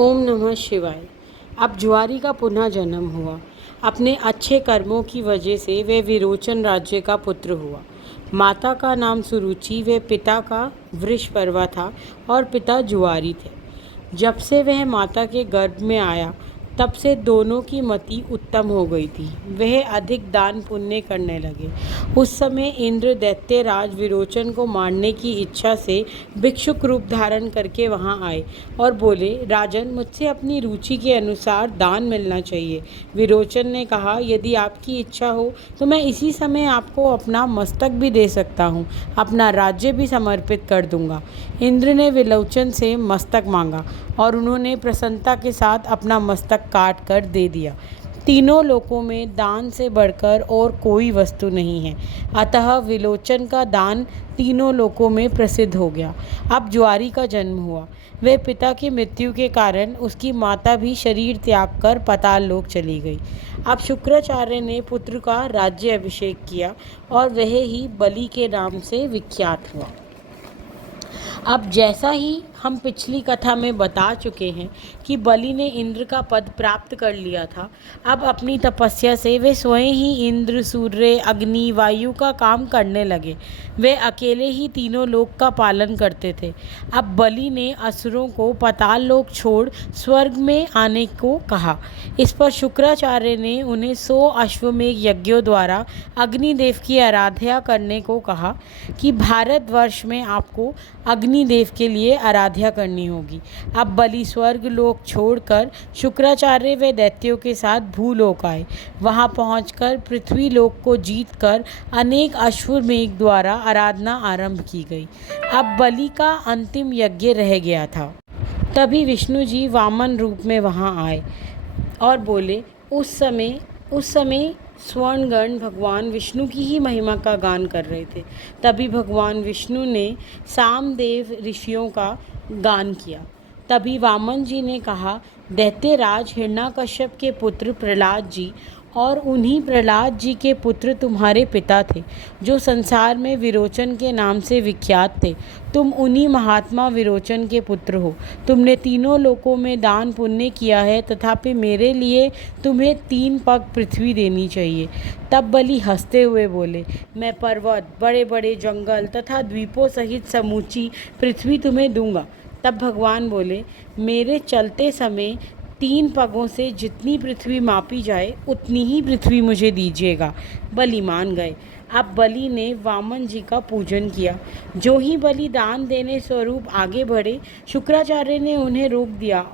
ओम नमः शिवाय। अब ज्वारी का पुनः जन्म हुआ। अपने अच्छे कर्मों की वजह से वह विरोचन राज्य का पुत्र हुआ। माता का नाम सुरुचि, व पिता का वृषपर्वा था और पिता जुआरी थे। जब से वह माता के गर्भ में आया तब से दोनों की मति उत्तम हो गई थी। वह अधिक दान पुण्य करने लगे। उस समय इंद्र दैत्यराज विरोचन को मारने की इच्छा से भिक्षुक रूप धारण करके वहां आए और बोले, राजन, मुझसे अपनी रुचि के अनुसार दान मिलना चाहिए। विरोचन ने कहा, यदि आपकी इच्छा हो तो मैं इसी समय आपको अपना मस्तक भी दे सकता हूँ, अपना राज्य भी समर्पित कर दूंगा। इंद्र ने विलोचन से मस्तक मांगा और उन्होंने प्रसन्नता के साथ अपना मस्तक काट कर दे दिया। तीनों लोकों में दान से बढ़कर और कोई वस्तु नहीं है, अतः विलोचन का दान तीनों लोकों में प्रसिद्ध हो गया। अब ज्वारी का जन्म हुआ। वह पिता की मृत्यु के कारण उसकी माता भी शरीर त्याग कर पाताल लोक चली गई। अब शुक्राचार्य ने पुत्र का राज्य अभिषेक किया और वह ही बलि के नाम से विख्यात हुआ। अब जैसा ही हम पिछली कथा में बता चुके हैं कि बलि ने इंद्र का पद प्राप्त कर लिया था। अब अपनी तपस्या से वे स्वयं ही इंद्र, सूर्य, अग्नि, वायु का काम करने लगे। वे अकेले ही तीनों लोक का पालन करते थे। अब बलि ने असुरों को पाताल लोक छोड़ स्वर्ग में आने को कहा। इस पर शुक्राचार्य ने उन्हें 100 अश्वमेध यज्ञों द्वारा अग्निदेव की आराधना करने को कहा कि भारतवर्ष में आपको अग्निदेव के लिए आराधना करनी होगी। अब बलि स्वर्ग लोक छोड़कर शुक्राचार्य व दैत्यों के साथ भूलोक आए। वहां पहुंचकर पृथ्वी लोक को जीतकर अनेक अश्वमेध द्वारा आराधना आरंभ की गई। अब बलि का अंतिम यज्ञ रह गया था। तभी विष्णु जी वामन रूप में वहां आए और बोले, उस समय स्वर्णगण भगवान विष्णु की ही महिमा का गान कर रहे थे। तभी भगवान विष्णु ने सामदेव ऋषियों का गान किया। तभी वामन जी ने कहा, दैत्यराज हिरण्याकश्यप के पुत्र प्रहलाद जी और उन्हीं प्रहलाद जी के पुत्र तुम्हारे पिता थे, जो संसार में विरोचन के नाम से विख्यात थे। तुम उन्हीं महात्मा विरोचन के पुत्र हो। तुमने तीनों लोकों में दान पुण्य किया है, तथापि मेरे लिए तुम्हें 3 पग पृथ्वी देनी चाहिए। तब बलि हंसते हुए बोले, मैं पर्वत, बड़े बड़े जंगल तथा द्वीपों सहित समूची पृथ्वी तुम्हें दूंगा। तब भगवान बोले, मेरे चलते समय 3 पगों से जितनी पृथ्वी मापी जाए उतनी ही पृथ्वी मुझे दीजिएगा। बलि मान गए। अब बलि ने वामन जी का पूजन किया। जो ही बलि दान देने स्वरूप आगे बढ़े, शुक्राचार्य ने उन्हें रोक दिया